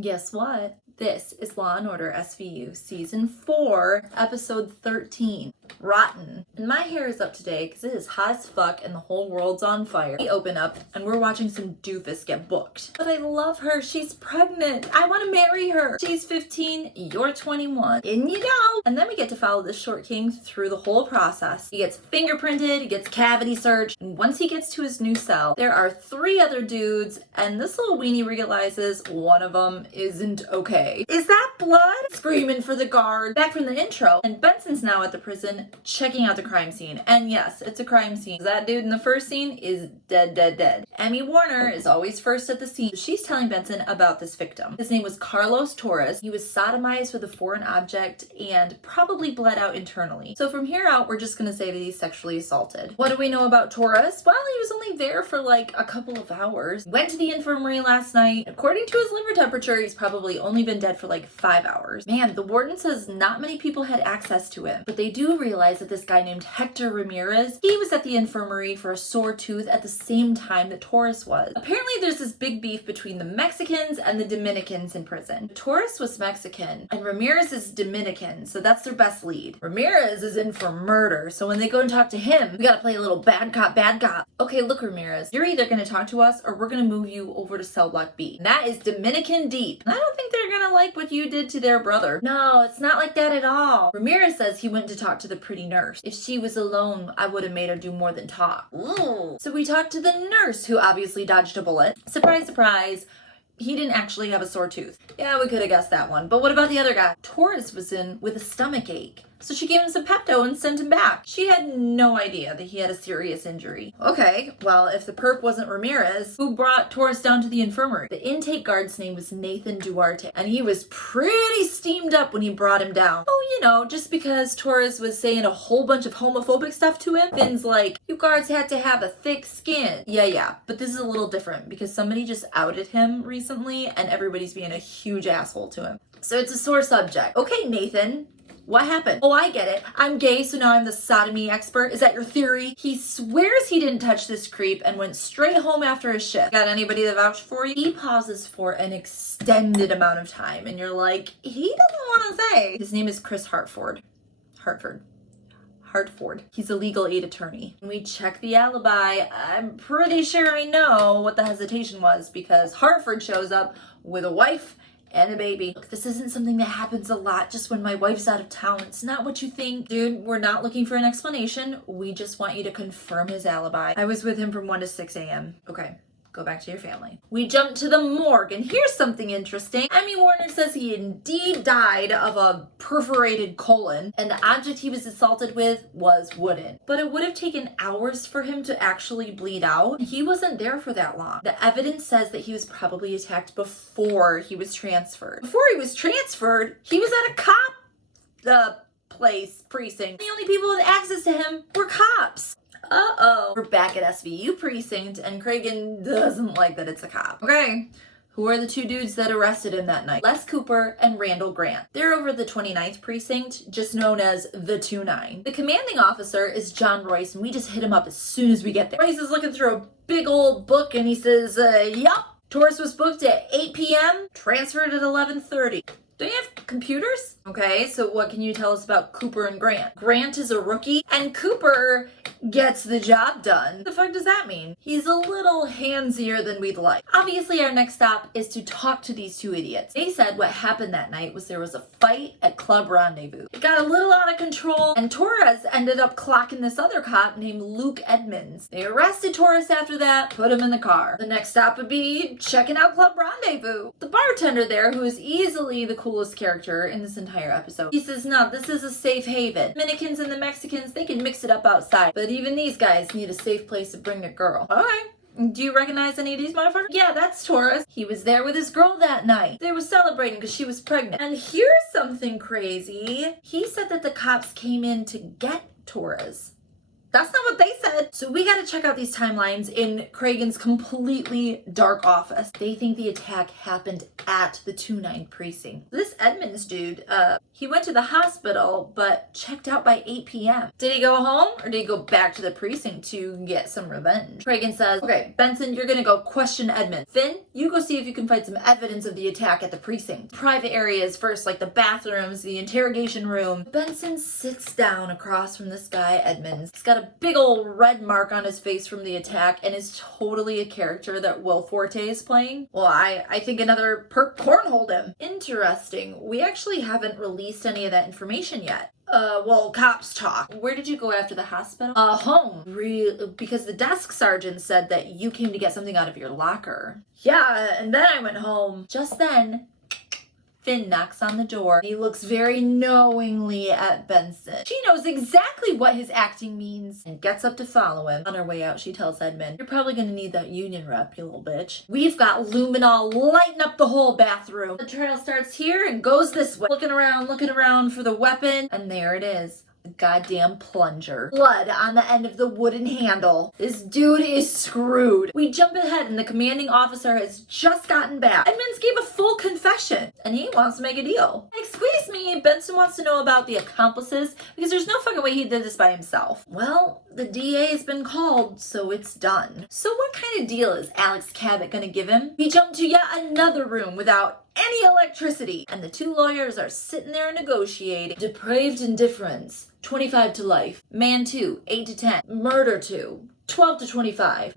Guess what? This is Law & Order SVU Season 4, Episode 13, Rotten. And my hair is up today because it is hot as fuck and the whole world's on fire. We open up and we're watching some doofus get booked. But I love her. She's pregnant. I want to marry her. She's 15. You're 21. In you go. And then we get to follow this short king through the whole process. He gets fingerprinted, he gets cavity searched, and once he gets to his new cell, there are 3 other dudes, and this little weenie realizes one of them isn't okay. Is that blood? Screaming for the guard. Back from the intro, and Benson's now at the prison checking out the crime scene. And yes, it's a crime scene. That dude in the first scene is dead. Emmy Warner is always first at the scene. She's telling Benson about this victim. His name was Carlos Torres. He was sodomized with a foreign object and probably bled out internally. So from here out, we're just gonna say that he's sexually assaulted. What do we know about Torres? Well, he was only there for like a couple of hours. Went to the infirmary last night. According to his liver temperature, he's probably only been dead for like 5 hours. Man, the warden says not many people had access to him, but they do realize that this guy named Hector Ramirez, he was at the infirmary for a sore tooth at the same time that Torres was. Apparently there's this big beef between the Mexicans and the Dominicans in prison. Torres was Mexican and Ramirez is Dominican, so that's their best lead. Ramirez is in for murder, so when they go and talk to him, we gotta play a little bad cop. Okay, look Ramirez, you're either gonna talk to us or we're gonna move you over to cell block B. And that is Dominican deep. And I don't think they're gonna like what you did to their brother. No, it's not like that at all. Ramirez says he went to talk to the pretty nurse. If she was alone, I would have made her do more than talk. Ooh. So we talked to the nurse, who obviously dodged a bullet. Surprise, surprise. He didn't actually have a sore tooth. Yeah, we could have guessed that one. But what about the other guy? Torres was in with a stomach ache. So she gave him some Pepto and sent him back. She had no idea that he had a serious injury. Okay, well, if the perp wasn't Ramirez, who brought Torres down to the infirmary? The intake guard's name was Nathan Duarte, and he was pretty steamed up when he brought him down. Oh, you know, just because Torres was saying a whole bunch of homophobic stuff to him, things like, you guards had to have a thick skin. Yeah, but this is a little different because somebody just outed him recently and everybody's being a huge asshole to him. So it's a sore subject. Okay, Nathan. What happened? Oh, I get it. I'm gay, so now I'm the sodomy expert. Is that your theory? He swears he didn't touch this creep and went straight home after his shift. Got anybody to vouch for you? He pauses for an extended amount of time, and you're like, he doesn't want to say. His name is Chris Hartford. He's a legal aid attorney. When we check the alibi, I'm pretty sure I know what the hesitation was because Hartford shows up with a wife and a baby. Look, this isn't something that happens a lot just when my wife's out of town. It's not what you think. Dude, we're not looking for an explanation. We just want you to confirm his alibi. I was with him from 1 to 6 a.m. Okay. Go back to your family. We jump to the morgue, and here's something interesting. Emmy Warner says he indeed died of a perforated colon, and the object he was assaulted with was wooden. But it would have taken hours for him to actually bleed out. He wasn't there for that long. The evidence says that he was probably attacked before he was transferred. Before he was transferred, he was at a cop precinct. The only people with access to him were cops. We're back at SVU precinct, and Cragen doesn't like that it's a cop. Okay, who are the 2 dudes that arrested him that night? Les Cooper and Randall Grant. They're over the 29th precinct, just known as the 2-9. The commanding officer is John Royce, and we just hit him up as soon as we get there. Royce is looking through a big old book, and he says, yup, Torres was booked at 8 p.m., transferred at 11:30. Don't you have computers? Okay, so what can you tell us about Cooper and Grant? Grant is a rookie, and Cooper gets the job done. The fuck does that mean? He's a little handsier than we'd like. Obviously, our next stop is to talk to these 2 idiots. They said what happened that night was there was a fight at Club Rendezvous. It got a little out of control, and Torres ended up clocking this other cop named Luke Edmonds. They arrested Torres after that, put him in the car. The next stop would be checking out Club Rendezvous. The bartender there, who is easily the coolest character in this entire episode, he says, no, this is a safe haven. Dominicans and the Mexicans, they can mix it up outside, but even these guys need a safe place to bring their girl. Alright. Do you recognize any of these motherfuckers? Yeah, that's Torres. He was there with his girl that night. They were celebrating because she was pregnant. And here's something crazy. He said that the cops came in to get Torres. That's not what they said. So we gotta check out these timelines in Cragen's completely dark office. They think the attack happened at the 2-9 precinct. This Edmonds dude, he went to the hospital, but checked out by 8 p.m. Did he go home or did he go back to the precinct to get some revenge? Cragen says, okay, Benson, you're gonna go question Edmonds. Finn, you go see if you can find some evidence of the attack at the precinct. Private areas first, like the bathrooms, the interrogation room. Benson sits down across from this guy, Edmonds. He's got a big old red mark on his face from the attack and is totally a character that Will Forte is playing. Well, I think another perk cornholed him. Interesting. We actually haven't released any of that information yet. Well, cops talk. Where did you go after the hospital? Home. Because the desk sergeant said that you came to get something out of your locker. Yeah, and then I went home. Just then, Finn knocks on the door. He looks very knowingly at Benson. She knows exactly what his acting means and gets up to follow him. On her way out, she tells Edmund, you're probably gonna need that union rep, you little bitch. We've got luminol lighting up the whole bathroom. The trail starts here and goes this way. Looking around for the weapon, and there it is. Goddamn plunger. Blood on the end of the wooden handle. This dude is screwed. We jump ahead and the commanding officer has just gotten back. Edmonds gave a full confession and he wants to make a deal. Excuse me, Benson wants to know about the accomplices because there's no fucking way he did this by himself. Well, the DA has been called, so it's done. So what kind of deal is Alex Cabot gonna give him? We jump to yet another room without any electricity, and the two lawyers are sitting there negotiating. Depraved indifference, 25 to life. Man 2, 8 to 10. Murder 2, 12 to 25.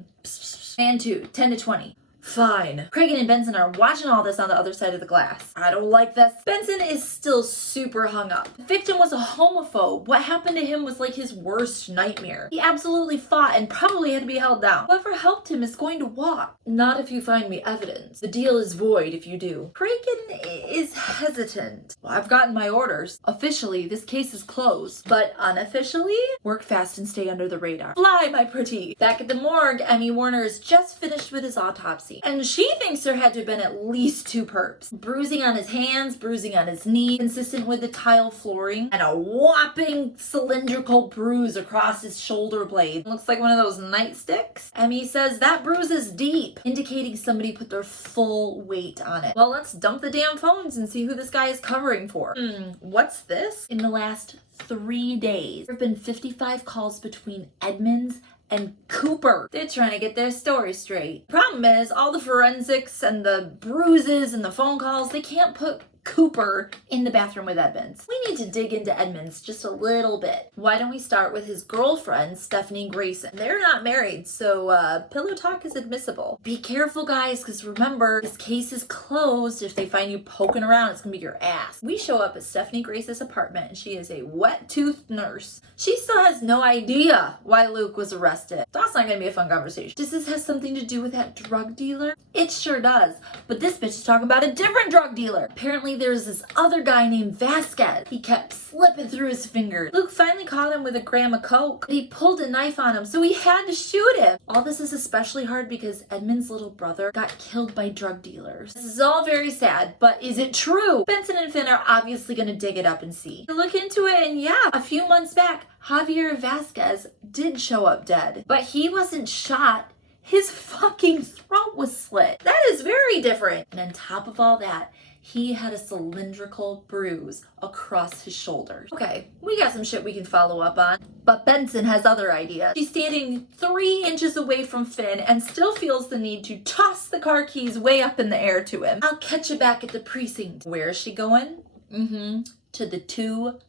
Man 2, 10 to 20. Fine. Cragen and Benson are watching all this on the other side of the glass. I don't like this. Benson is still super hung up. The victim was a homophobe. What happened to him was like his worst nightmare. He absolutely fought and probably had to be held down. Whoever helped him is going to walk. Not if you find me evidence. The deal is void if you do. Cragen is hesitant. Well, I've gotten my orders. Officially, this case is closed. But unofficially, work fast and stay under the radar. Fly, my pretty. Back at the morgue, Emmy Warner is just finished with his autopsy. And she thinks there had to have been at least 2 perps. Bruising on his hands, bruising on his knee, consistent with the tile flooring, and a whopping cylindrical bruise across his shoulder blade. Looks like one of those nightsticks. Emmy says that bruise is deep, indicating somebody put their full weight on it. Well, let's dump the damn phones and see who this guy is covering for. What's this? In the last 3 days, there have been 55 calls between Edmonds and Cooper. They're trying to get their story straight. Problem is, all the forensics and the bruises and the phone calls, they can't put Cooper in the bathroom with Edmonds. We need to dig into Edmonds just a little bit. Why don't we start with his girlfriend, Stephanie Grayson? They're not married, so pillow talk is admissible. Be careful, guys, because remember, this case is closed. If they find you poking around, it's gonna be your ass. We show up at Stephanie Grace's apartment, and she is a wet-toothed nurse. She still has no idea why Luke was arrested. That's not gonna be a fun conversation. Does this have something to do with that drug dealer? It sure does, but this bitch is talking about a different drug dealer. Apparently, there's this other guy named Vasquez. He kept slipping through his fingers. Luke finally caught him with a gram of coke. He pulled a knife on him, so he had to shoot him. All this is especially hard because Edmund's little brother got killed by drug dealers. This is all very sad, but is it true? Benson and Finn are obviously gonna dig it up and see. Look into it, and yeah, a few months back, Javier Vasquez did show up dead, but he wasn't shot. His fucking throat was slit. That is very different. And on top of all that, he had a cylindrical bruise across his shoulders. Okay, we got some shit we can follow up on, but Benson has other ideas. She's standing 3 inches away from Finn and still feels the need to toss the car keys way up in the air to him. I'll catch you back at the precinct. Where is she going? To the 2-9.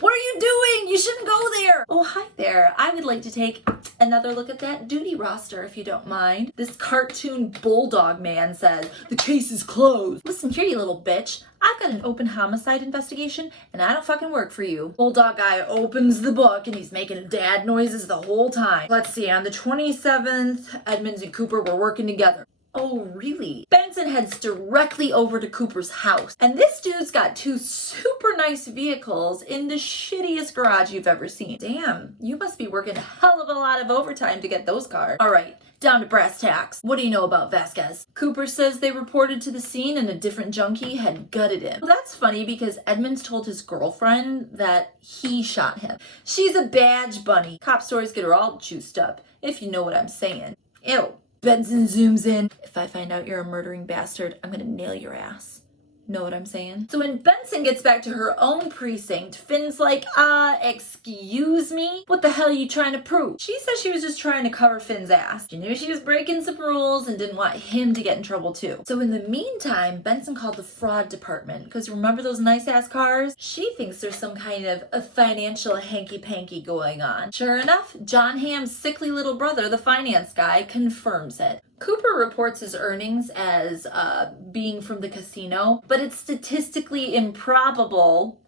What are you doing? You shouldn't go there. Oh, hi there. I would like to take another look at that duty roster, if you don't mind. This cartoon bulldog man says, the case is closed. Listen here, you little bitch. I've got an open homicide investigation, and I don't fucking work for you. Bulldog guy opens the book, and he's making dad noises the whole time. Let's see, on the 27th, Edmonds and Cooper were working together. Oh, really? Benson heads directly over to Cooper's house. And this dude's got 2 super nice vehicles in the shittiest garage you've ever seen. Damn, you must be working a hell of a lot of overtime to get those cars. All right, down to brass tacks. What do you know about Vasquez? Cooper says they reported to the scene and a different junkie had gutted him. Well, that's funny because Edmonds told his girlfriend that he shot him. She's a badge bunny. Cop stories get her all juiced up, if you know what I'm saying. Ew. Benson zooms in. If I find out you're a murdering bastard, I'm gonna nail your ass. Know what I'm saying? So when Benson gets back to her own precinct, Finn's like, excuse me? What the hell are you trying to prove? She says she was just trying to cover Finn's ass. She knew she was breaking some rules and didn't want him to get in trouble too. So in the meantime, Benson called the fraud department, because remember those nice ass cars? She thinks there's some kind of a financial hanky-panky going on. Sure enough, John Hamm's sickly little brother, the finance guy, confirms it. Cooper reports his earnings as being from the casino, but it's statistically improbable.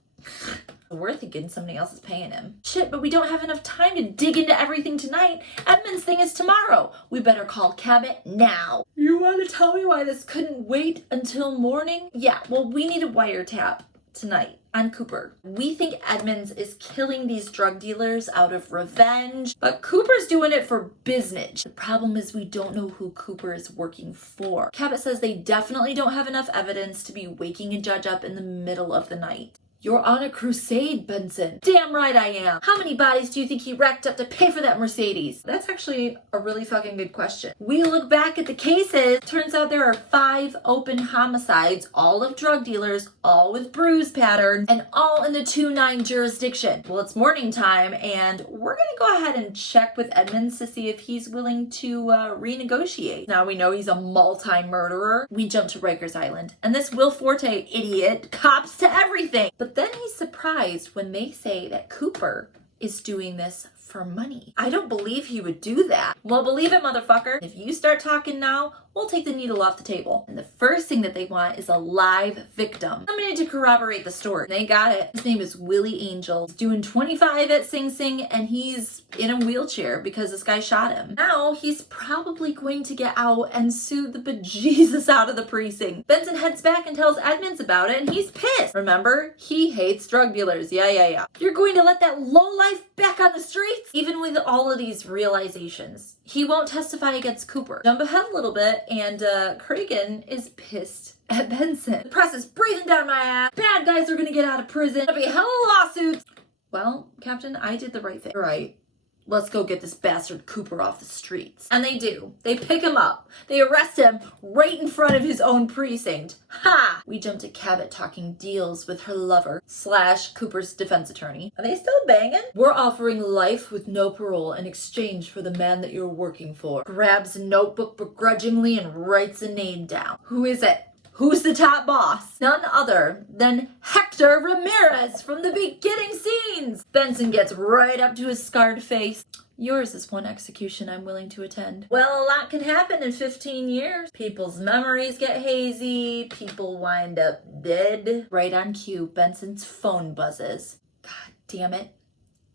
We're thinking somebody else is paying him. Shit, but we don't have enough time to dig into everything tonight. Edmund's thing is tomorrow. We better call Cabot now. You want to tell me why this couldn't wait until morning? Yeah, well, we need a wiretap tonight on Cooper. We think Edmonds is killing these drug dealers out of revenge, but Cooper's doing it for business. The problem is we don't know who Cooper is working for. Cabot says they definitely don't have enough evidence to be waking a judge up in the middle of the night. You're on a crusade, Benson. Damn right I am. How many bodies do you think he racked up to pay for that Mercedes? That's actually a really fucking good question. We look back at the cases. Turns out there are 5 open homicides, all of drug dealers, all with bruise patterns, and all in the 2-9 jurisdiction. Well, it's morning time, and we're gonna go ahead and check with Edmonds to see if he's willing to renegotiate. Now we know he's a multi-murderer. We jump to Rikers Island, and this Will Forte idiot cops to everything. But then he's surprised when they say that Cooper is doing this for money. I don't believe he would do that. Well, believe it, motherfucker. If you start talking now, we'll take the needle off the table. And the first thing that they want is a live victim. Somebody to corroborate the story. They got it. His name is Willie Angel. He's doing 25 at Sing Sing, and he's in a wheelchair because this guy shot him. Now he's probably going to get out and sue the bejesus out of the precinct. Benson heads back and tells Edmonds about it, and he's pissed. Remember, he hates drug dealers. Yeah. You're going to let that lowlife back on the streets? Even with all of these realizations, he won't testify against Cooper. Jump ahead a little bit, and Cragen is pissed at Benson. The press is breathing down my ass. Bad guys are gonna get out of prison. There'll be a hell of lawsuits. Well, Captain, I did the right thing. Right. Let's go get this bastard Cooper off the streets. And they do. They pick him up. They arrest him right in front of his own precinct. Ha! We jump to Cabot talking deals with her lover / Cooper's defense attorney. Are they still banging? We're offering life with no parole in exchange for the man that you're working for. Grabs a notebook begrudgingly and writes a name down. Who is it? Who's the top boss? None other than Hector Ramirez from the beginning scenes. Benson gets right up to his scarred face. Yours is one execution I'm willing to attend. Well, a lot can happen in 15 years. People's memories get hazy. People wind up dead. Right on cue, Benson's phone buzzes. God damn it.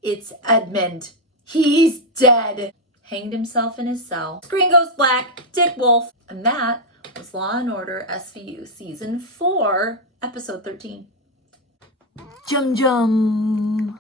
It's Edmund. He's dead. Hanged himself in his cell. Screen goes black. Dick Wolf. And that was Law & Order SVU Season 4, Episode 13. Jum.